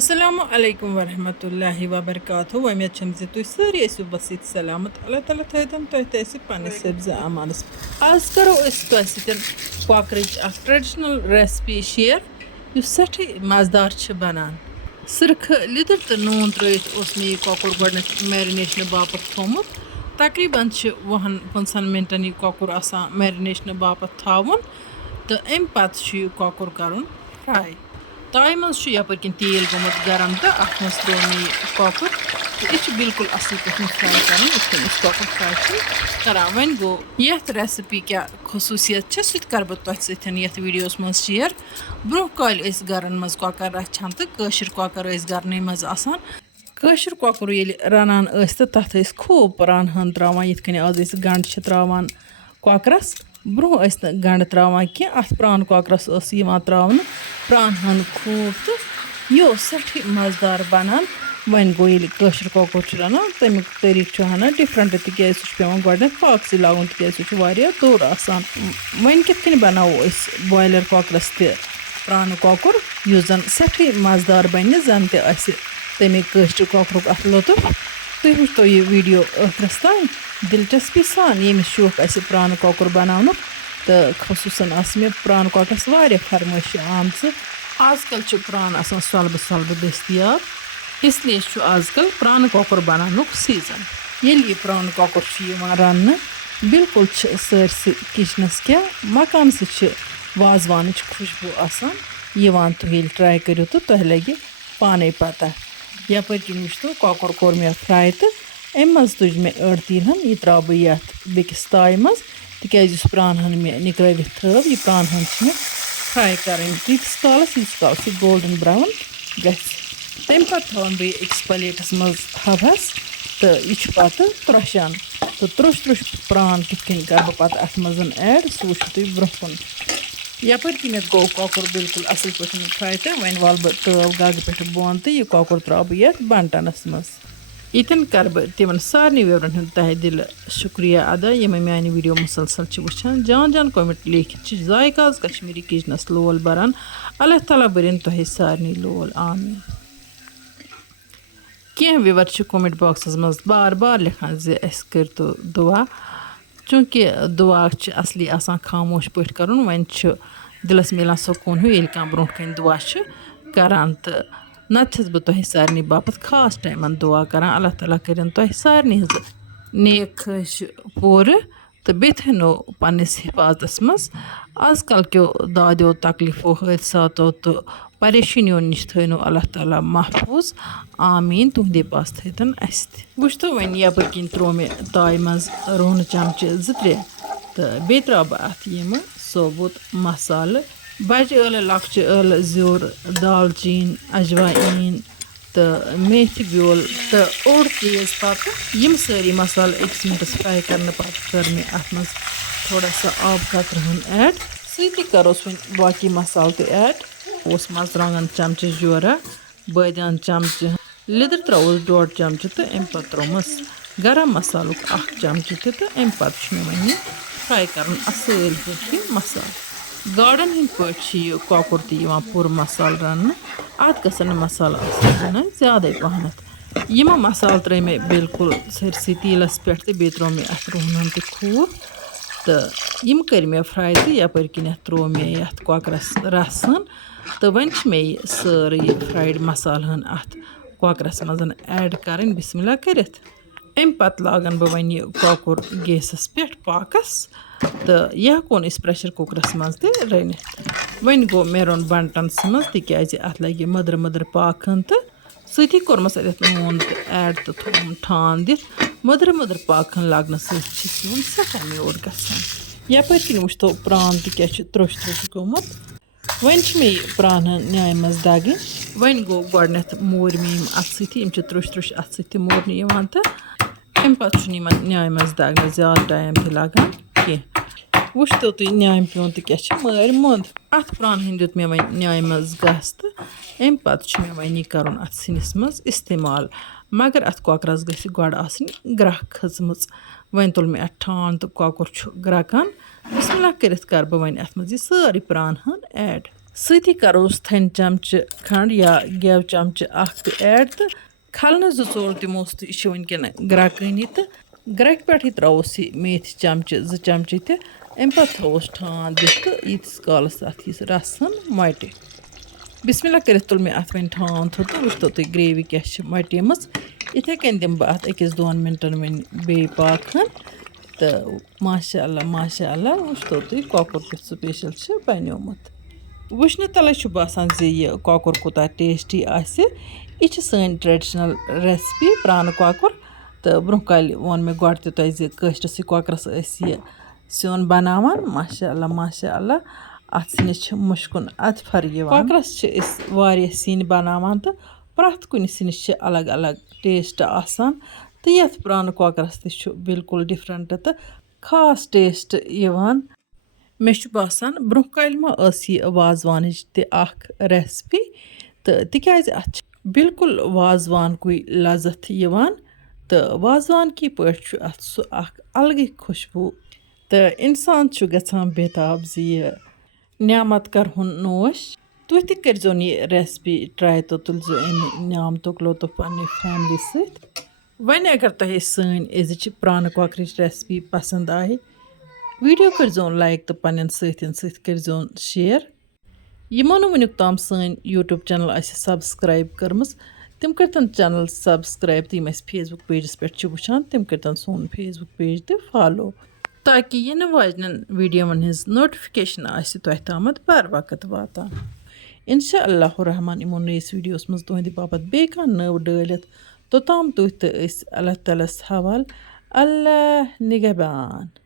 Assalamu alaikum warahmatullahi wabarakatuh. Umeed چھَم زِ تُہۍ سٲری ٲسِو بسیٖت سلامت. اللہ تعالیٰ تھٲیتن تۄہہِ تہِ ٲسِو پنٛنِس حِفظِ امانس. آز کرو أسۍ تۄہہِ سۭتۍ کۄکرٕچ اکھ ٹریڈِشنل ریسپی شِیر یُس سٮ۪ٹھٕے مزٕدار چھِ بنان. سرکھٕ لیدٕر تہٕ نوٗن ترٲیِتھ اوس مےٚ یہِ کۄکُر گۄڈٕنٮ۪تھ میرِنیشنہٕ باپتھ تھومُت. تقریٖباً چھِ 20-25 مِنٹن یہِ کۄکُر آسان میرِنیشنہٕ باپتھ تھاوُن تہٕ اَمہِ پتہٕ چھُ یہِ کۄکُر کرُن فراے. تایہِ منٛز چھُ یپٲرۍ کِنۍ تیٖل گوٚمُت گرم تہٕ اَتھ منٛز ترٛوو مےٚ یہِ کۄکُر تہٕ یہِ چھُ بِلکُل اَصٕل پٲٹھۍ فراے کَرُن یِتھ کٔنۍ أسۍ کۄکُر فراے چھِ کران. وۄنۍ گوٚو یَتھ ریسِپی کیٛاہ خصوٗصیت چھِ سُہ تہِ کَرٕ بہٕ تۄہہِ سۭتۍ یَتھ ویٖڈیوَس منٛز شِیر. برونٛہہ کالہِ ٲسۍ گرَن منٛز کۄکَر رَچھان تہٕ کٲشِر کۄکَر ٲسۍ گرنٕے منٛز آسان. کٲشِر کۄکُر ییٚلہِ رَنان ٲسۍ تہٕ تَتھ ٲسۍ خوٗب پرٛان ہن ترٛاوان یِتھ کٔنۍ آز أسۍ گنٛڈٕ چھِ ترٛاوان کۄکرَس. برونٛہہ ٲسۍ نہٕ گنٛڈٕ ترٛاوان کینٛہہ اَتھ پرٛان کۄکرَس ٲس یِوان ترٛاونہٕ پرٛان ہن خوٗب تہٕ یہِ اوس سٮ۪ٹھٕے مزٕدار بنان. وۄنۍ گوٚو ییٚلہِ کٲشِر کۄکُر چھُ رَنان تَمیُک طریٖقہٕ چھُ ہنا ڈِفرَنٛٹ تِکیٛازِ سُہ چھُ پیٚوان گۄڈٕنٮ۪تھ پاکسٕے لاگُن تِکیٛازِ سُہ چھُ واریاہ دوٚر آسان. وۄنۍ کِتھ کٔنۍ بناوو أسۍ بویلر کۄکرَس تہِ پرٛانہٕ کۄکُر یُس زن سٮ۪ٹھٕے مزٕدار بنہِ زن تہِ آسہِ تَمے کٲشرِ کۄکرُک اَتھ لطف. تُہۍ وٕچھتو یہِ ویٖڈیو ٲخرس تام دِلچسپی سان ییٚمِس شوق آسہِ پرٛانہٕ کۄکُر بناونُک تہٕ خصوٗصن آسہِ مےٚ پرٛانہٕ کۄکرَس واریاہ فرمٲیشہِ آمژٕ. آز کل چھُ پرٛان آسان سۄلبہٕ دٔستیاب اِسلیے چھُ آز کل پرٛانہٕ کۄکُر بناونُک سیٖزن. ییٚلہِ یہِ پرٛانہٕ کۄکُر چھُ یِوان رننہٕ بِلکُل چھِ سٲرسٕے کِچنس کیٛاہ مکانسٕے چھِ وازوانٕچ خُشبوٗ آسان یِوان. تُہۍ ییٚلہِ ٹراے کٔرِو تہٕ تۄہہِ لگہِ پانے پتہ. یپٲرۍ کِنۍ وٕچھتو کۄکُر کوٚر مےٚ فراے تہٕ اَمہِ منٛز تُج مےٚ أڑ تیٖل ہن یہِ تراو بہٕ یتھ بیٚکِس تایہِ منٛز تِکیٛازِ یُس پرٛان ہن مےٚ نِکرٲوِتھ تھٲو یہِ پرٛان ہن چھِ مےٚ فراے کَرٕنۍ تیٖتِس کالس ییٖتِس کالس یہِ گولڈن براوُن گژھِ. تَمہِ پتہٕ تھاوان بہٕ یہِ أکِس پلیٹس منٛز حبس تہٕ یہِ چھُ پتہٕ ترٛوشان تہٕ ترٛوش پرٛان کِتھ کٔنۍ کرٕ بہٕ پتہٕ اَتھ منٛز ایڈ سُہ وٕچھِو تُہۍ برونٛہہ کُن. یپٲرۍ کِنٮ۪تھ گوٚو کۄکُر بِلکُل اَصٕل پٲٹھۍ فراے تہٕ وۄنۍ والہٕ بہٕ تٲو گگہٕ پٮ۪ٹھٕ بۄن تہٕ یہِ کۄکُر ترٛاوٕ بہٕ یَتھ بنٹنس منٛز. ییٚتٮ۪ن کرٕ بہٕ تِمن سارنٕے وِورن ہُنٛد تہہِ دِلہٕ شُکریہ ادا یِمے میانہِ ویٖڈیو مُسلسل چھِ وٕچھان جان کومنٹ لیکھِتھ چھِ زایکاز کشمیٖری کِچنس لول بران. اللہ تعالیٰ بٔرِنۍ تۄہہِ سارنٕے لول آمیٖن. کینٛہہ وِور چھِ کومنٹ باکسس منٛز بار بار لیکھان زِ اَسہِ کٔرۍتو دُعا چوٗنٛکہِ دُعا چھِ اصلی آسان خاموش پٲٹھۍ کرُن. وۄنۍ چھُ دِلس میلان سکوٗن ہیوٗ ییٚلہِ کانٛہہ برونٛٹھ کَنۍ دُعا چھُ کران تہٕ نتہٕ چھَس بہٕ تۄہہِ سارنٕے باپتھ خاص ٹایمن دُعا کران. اللہ تعالیٰ کٔرِنۍ تۄہہِ سارنٕے ہٕنٛزٕ نیک خٲہِشہٕ پوٗرٕ تہٕ بیٚیہِ تھٲینو پننِس حِفاظتس منٛز آز کل کیو دادیو تکلیٖفو حٲدثاتو تہٕ پریشٲنیو نِش تھٲینو اللہ تعالیٰ محفوٗظ آمیٖن. تُہنٛدے پاس تھٲیتن اَسہِ تہِ. وٕچھتو وۄنۍ یپٲرۍ کِنۍ ترٛوو مےٚ تایہِ منٛز رۄہنہٕ چمچہٕ 2-3 تہٕ بیٚیہِ ترٛاو بہٕ اَتھ یِمہٕ ثوبوٗت مسالہٕ بجہِ ٲلہٕ لۄکچہِ ٲلہٕ زیُر دالچیٖن اجوایٖن تہٕ میتھِ بیول تہٕ اوٚڑ تیز پتہٕ یِم سٲری مسالہٕ 1 مِنٹس فراے کرنہٕ پتہٕ کٔر مےٚ اَتھ منٛز تھوڑا سا آبہٕ قطرٕ ہن ایڈ سۭتی کروس وۄنۍ باقٕے مسالہٕ تہِ ایڈ. اوس مرژٕوانٛگن چمچہٕ جورا بٲدیان چمچہٕ لیدٕر ترٛاوُس 1/2 چمچہٕ تہٕ اَمہِ پتہٕ ترٛوومَس گرم مسالُک 1 چمچہٕ تہِ تہٕ اَمہِ پتہٕ چھُ مےٚ وۄنۍ یہِ فراے کرُن اصٕل پٲٹھۍ یہِ مسالہٕ. گاڈن ہٕنٛدۍ پٲٹھۍ چھِ یہِ کۄکُر تہِ یِوان پوٗرٕ مسالہٕ رننہٕ اَتھ گژھن نہٕ مسالہٕ آسٕنۍ زیادَے پہنتھ. یِمو مسالہٕ ترٛٲے مےٚ بِلکُل سٲرسٕے تیٖلس پٮ۪ٹھ تہٕ بیٚیہِ ترٛوو مےٚ اَتھ رۄہنن تہِ خوٗب تہٕ یِم کٔرۍ مےٚ فراے تہٕ یپٲرۍ کِنٮ۪تھ ترٛوو مےٚ یَتھ کۄکرَس رس ہن تہٕ وۄنۍ چھِ مےٚ یہِ سٲرٕے یہِ فرایڈ مسالہٕ ہن اَتھ کۄکرَس منٛز ایڈ کَرٕنۍ بِسمِ اللہ کٔرِتھ. اَمہِ پتہٕ لاگان بہٕ وۄنۍ یہِ کۄکُر گیسَس پٮ۪ٹھ پاکَس تہٕ یہِ ہٮ۪کون أسۍ پرٛیشَر کُکرَس منٛز تہِ رٔنِتھ. وۄنۍ گوٚو مےٚ روٚن بنٹنَس منٛز تِکیٛازِ اَتھ لگہِ مٔدرٕ پاکھ ہن تہٕ سۭتی کوٚرمَس اَتھ نوٗن تہِ ایڈ تہٕ تھوٚوُم ٹھان دِتھ مٔدرٕ پاکھ ہن لاگنہٕ سۭتۍ چھِ سیُن سٮ۪ٹھاہ میوٗٹھ گژھان. یپٲرۍ کِنۍ وٕچھتو پرٛان تہِ کیٛاہ چھُ ترٛوش گوٚمُت. وۄنۍ چھِ مےٚ یہِ پرٛان ہن نیامہِ منٛز دگٕنۍ. وۄنۍ گوٚو گۄڈٕنٮ۪تھ موٗرۍ مےٚ یِم اَتھٕ سۭتی یِم چھِ ترٛوش اَتھٕ سۭتۍ تہِ موٗرنہٕ یِوان تہٕ اَمہِ پتہٕ چھُنہٕ یِمن نیامہِ منٛز دگنہٕ زیادٕ ٹایم تہِ لگان کینٛہہ. وٕچھتو تُہۍ نیامہِ پیوٗنٛت تہِ کیٛاہ چھِ مٲرۍ موٚنٛد. اَتھ پرٛان ہن دیُت مےٚ وۄنۍ نیامہِ منٛز گس تہٕ اَمہِ پتہٕ چھُ مےٚ وۄنۍ یہِ کرُن اَتھ سِنِس منٛز استعمال مگر اَتھ کۄکرَس گژھِ گۄڈٕ آسٕنۍ گرٛکھ کھٔژمٕژ. وۄنۍ تُل مےٚ اَتھ ٹھانٛڈ تہٕ کۄکُر چھُ گرٛکان بِسمِ اللہ کٔرِتھ کَرٕ بہٕ وۄنۍ اَتھ منٛز یہِ سٲرٕے پرٛان ہن ایڈ. سۭتی کَروس تھٔنۍ چمچہٕ کھنٛڈ یا گٮ۪و چمچہٕ اکھ تہِ ایڈ تہٕ کھلنہٕ 2-4 دِموس تہٕ یہِ چھُ وٕنکٮ۪ن گرٛٮ۪کٲنی تہٕ گرٛٮ۪کہِ پٮ۪ٹھٕے ترٛاووس یہِ میتھِ چمچہٕ 2 چمچہٕ تہِ اَمہِ پَتہٕ تھاووس ٹھانٛڈ دِتھ تہٕ ییٖتِس کالَس اَتھ یہِ رَس ہن مۄٹہِ بِسمہِ اللہ کٔرِتھ تُل مےٚ اَتھ وۄنۍ ٹھانٛڈ تھوٚد تہٕ وٕچھتو تُہۍ گرٛیوی کیٛاہ چھِ مۄٹیمٕژ یِتھَے کٔنۍ دِمہٕ بہٕ اَتھ 1-2 مِنٹَن وۄنۍ بیٚیہِ پاکہٕ ہن تہٕ ماشاء اللہ وٕچھتو تُہۍ کۄکُر کیُتھ سٕپیشَل چھِ بنیومُت وٕچھنہٕ تَلے چھُ باسان زِ یہِ کۄکُر کوٗتاہ ٹیسٹی آسہِ یہِ چھِ سٲنۍ ٹرٛٮ۪ڈِشنَل رٮ۪سپی پرٛانہٕ کۄکُر تہٕ برٛونٛہہ کالہِ ووٚن مےٚ گۄڈٕ تہِ تۄہہِ زِ کٲشرِسٕے کۄکرَس ٲسۍ یہِ سیُن بَناوان ماشاء اللہ اَتھ سِنِس چھِ مُشکُن اَدفَر یِوان کۄکرَس چھِ أسۍ واریاہ سِنۍ بَناوان تہٕ پرٛٮ۪تھ کُنہِ سِنِس چھِ الگ ٹیسٹ آسان تہٕ یَتھ پرٛانہٕ کۄکرَس تہِ چھُ بِلکُل ڈِفرَنٛٹ تہٕ خاص ٹیسٹ یِوان مےٚ چھُ باسان برٛونٛہہ کالہِ ما ٲس یہِ وازوانٕچ تہِ اَکھ رٮ۪سپی تہٕ تِکیٛازِ اَتھ چھِ بِلکُل وازوانکُے لَذت یِوان تہٕ وازوانکی پٲٹھۍ چھُ اَتھ سُہ اَکھ الگٕے خوشبوٗ تہٕ اِنسان چھُ گژھان بےتاب زِ یہِ نعمت کَرہُن نوش تُہۍ تہِ کٔرۍزیون یہِ رٮ۪سپی ٹرٛاے تہٕ تُلۍزیو اَمہِ نعمتُک لطف پنٛنہِ فیملی سۭتۍ وۄنۍ اگر تۄہہِ سٲنۍ أزِچ پرٛانہٕ کۄکرٕچ رٮ۪سپی پَسنٛد آیہِ ویٖڈیو کٔرۍزیون لایک تہٕ پنٛنٮ۪ن سۭتٮ۪ن سۭتۍ کٔرۍزیون شِیَر یِمو نہٕ وٕنیُک تام سٲنۍ یوٗٹیوٗب چَنَل آسہِ سبسکرایب کٔرمٕژ تِم کٔرۍتَن چَنَل سبسکرایب تہٕ یِم اَسہِ فیس بُک پیجَس پٮ۪ٹھ چھِ وٕچھان تِم کٔرۍتَن سون فیس بُک پیج تہِ فالو تاکہِ یِنہٕ واجنٮ۪ن ویٖڈیووَن ہِنٛز نوٹِفِکیشَن آسہِ تۄہہِ تامَتھ بَر وقت واتان اِنشاء اللہ الرحمٰن یِمو نٔیِس ویٖڈیوَس منٛز تُہنٛدِ باپتھ بیٚیہِ کانٛہہ نٔو ڈٲلِتھ توٚتام تُہۍ تہٕ أسۍ اللہ تعالیٰ ہَس حوالہٕ اللہ نِگہبان